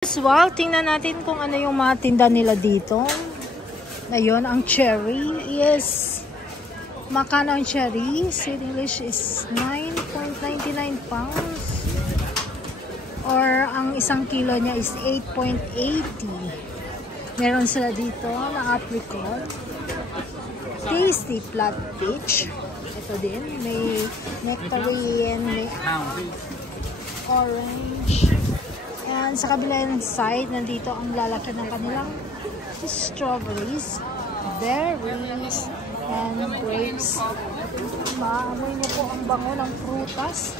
Well, tingnan natin kung ano yung mga tinda nila dito. Ayun, ang cherry is makano ang cherry? In English is 9.99 pounds. Or ang isang kilo niya is 8.80. Meron sila dito na apricot. Tasty flat peach. Ito din. May nectarine, may orange. And sa kabilang side, nandito ang lalaki ng kanilang strawberries, berries, and grapes. Maamoy niyo po ang bango ng prutas.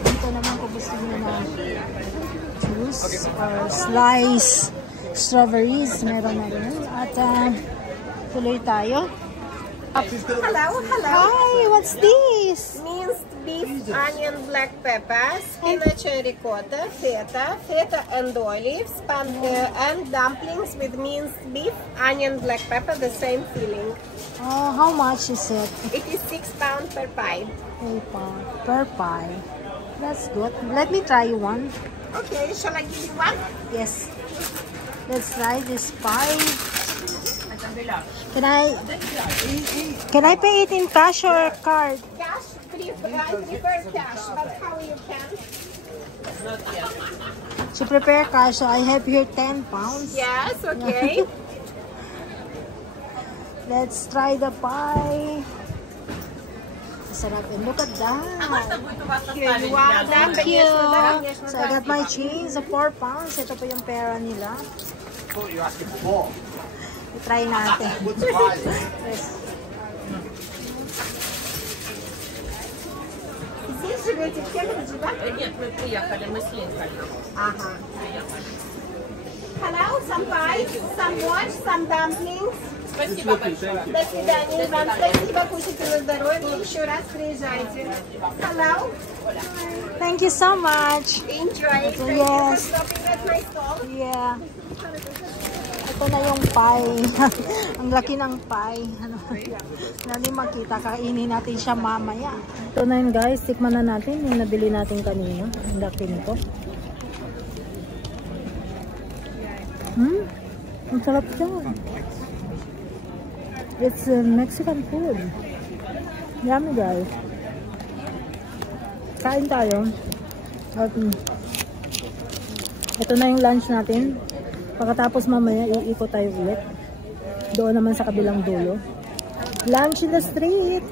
Dito naman kung gusto niyo na juice or slice strawberries, meron na rin. At tuloy tayo. Hello, hello. Hi, what's this? Minced beef, onion, black pepper, spinach, ricotta, feta and olives, and dumplings with minced beef, onion, black pepper, the same filling. Oh, how much is it? It is £6 per pie. Per pie. That's good. Let me try one. Okay, shall I give you one? Yes. Let's try this pie. Can I pay it in cash or card? Cash, I prefer cash, but how you can? To prepare cash, so I have here 10 pounds. Yes, okay. Let's try the pie. Sarap. And look at that. Here you are. Thank you. So I got my cheese, 4 pounds. Ito po yung pera nila. I-try natin. Yes. Hello, some pie, some wash, some dumplings. До свидания, Иван. Спасибо, кушайте на здоровье. Еще раз приезжайте. Hello. Thank you so much. Enjoy. Thank you for stopping at my stall. Yeah. Ito na yung pie. Ang laki ng pie. Hindi makita. Kainin natin siya mamaya. Ito na yun guys. Tikman na natin yung nabili natin kanina. Ang laki nito. Ang sarap siya. It's Mexican food. Yummy guys. Kain tayo. At ito na yung lunch natin. Pagkatapos mamaya iikot tayo ulit. Doon naman sa kabilang dulo. Lunch in the street.